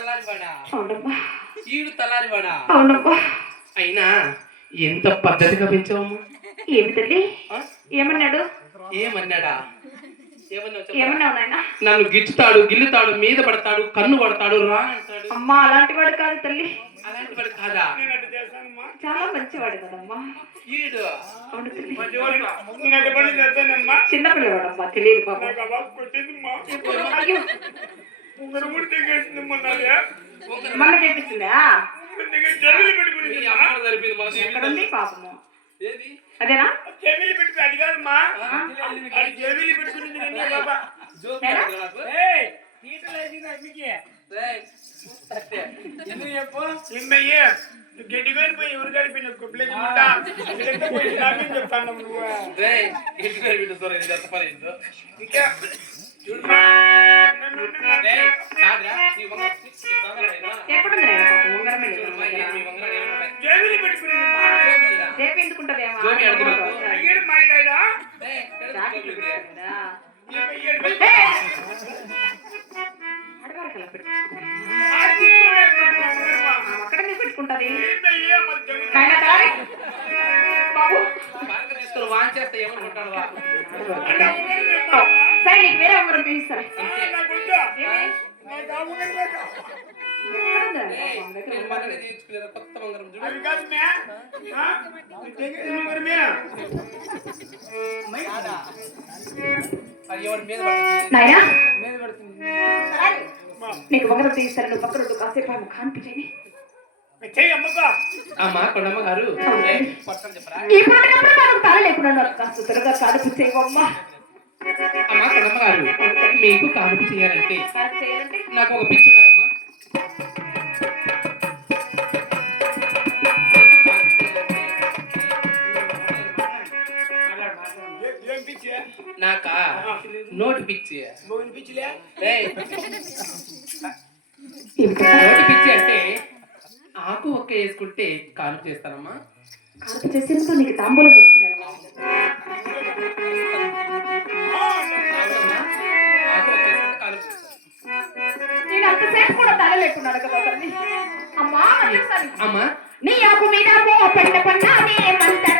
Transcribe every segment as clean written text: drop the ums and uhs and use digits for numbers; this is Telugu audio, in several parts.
తలారివాడా అవునమ్మా. ఈడు తలారివాడా అవునమ్మా. అయినా ఎంత పద్ధతిగా పెంచావమ్మా. ఏమి తల్లి ఏమన్నాడు? ఏమన్నాడా? ఏమన్నావు నాయన? నన్ను గిచ్చుతాడు, గిల్లుతాడు, మీద పడతాడు, కన్ను పడతాడు, రా అంటాడు. అమ్మా అలాంటి వాడు కాదు తల్లి. అలాంటి వాడు కాదా? చాలా మంచివాడు కదమ్మా. ఈడు అవును తల్లి. చిన్నపిల్లవాడమ్మా. తెలియదు బాబు. అయ్యో మన చేపిస్తుందా? ఎక్కడుంది పాపము? అదేనా? చెవిలి పెట్టుకుని అది కాదమ్మా, అది చెవిలి పెట్టుకుని గడ్డి పోయి ఎవరు గడిపిన చెప్తాను నువ్వు. ఇంకా ఎక్కడుంది చెవిలి పెట్టుకుని రేపు ఎందుకుంటదేమో అక్కడనే పెట్టుకుంటది. సరే నీకు వేరే ఉంగరం చూపిస్తారు. నాయనా నీకు ఉంగరం తీస్తారు. నువ్వు పక్కన కాసేపు ఆమె కాన్పించండి. అమ్మా కొండమ్మ గారు ఇప్పుడు మనకు తల లేకుండా కాస్త త్వరగా కానుపు చేయవమ్మా. అమ్మా కొండమ్మ గారు మీకు కానుపు చేయాలంటే నాకు ఒక పిచ్చి ఉన్నదమ్మా. నాకా నోటి పిచ్చి. నోటి పిచ్చి అంటే ఆకు ఒక్క వేసుకుంటే కానుపు చేస్తానమ్మా. కానుపు చేసేందుకు నీకు తాంబూలం వేసుకున్నాను. నేను అంతసేపు కూడా తల లేకున్నాను కదా తల్లి. అమ్మా అమ్మా నీ ఆకు మీద పెద్ద పన్నానే మంతర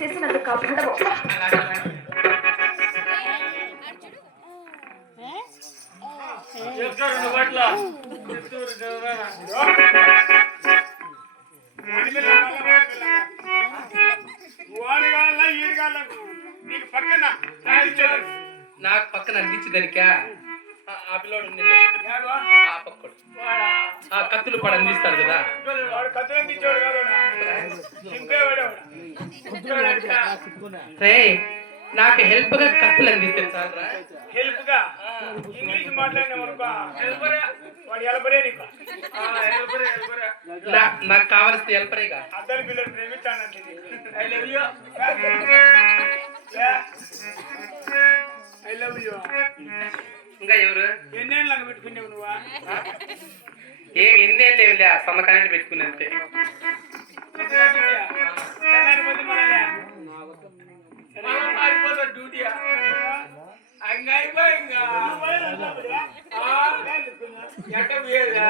చేసినందుకు కాపాడవు. నాకు పక్కన అందించదానికా ఆ పిల్లోడు ఆ పక్కడు ఆ కత్తులు పడ అందిస్తాడు కదా. రే నాకు హెల్ప్ గా కత్తులు అందిస్తే చాలరా. హెల్ప్ గా ఇంగ్లీష్ మాట్లాడినా నాకు కావలసిన హెల్పరేగా. అద్దరు పిల్లలు ప్రేమిస్తానంటే ఐ లవ్ యూ. ఇంకా ఎవరు ఎన్నేళ్ళగా పెట్టుకునేవు నువ్వా? ఎన్నేళ్ళు లేవులే, సమ్మకాన్ని పెట్టుకుని అంతే. డ్యూటీ అదేగా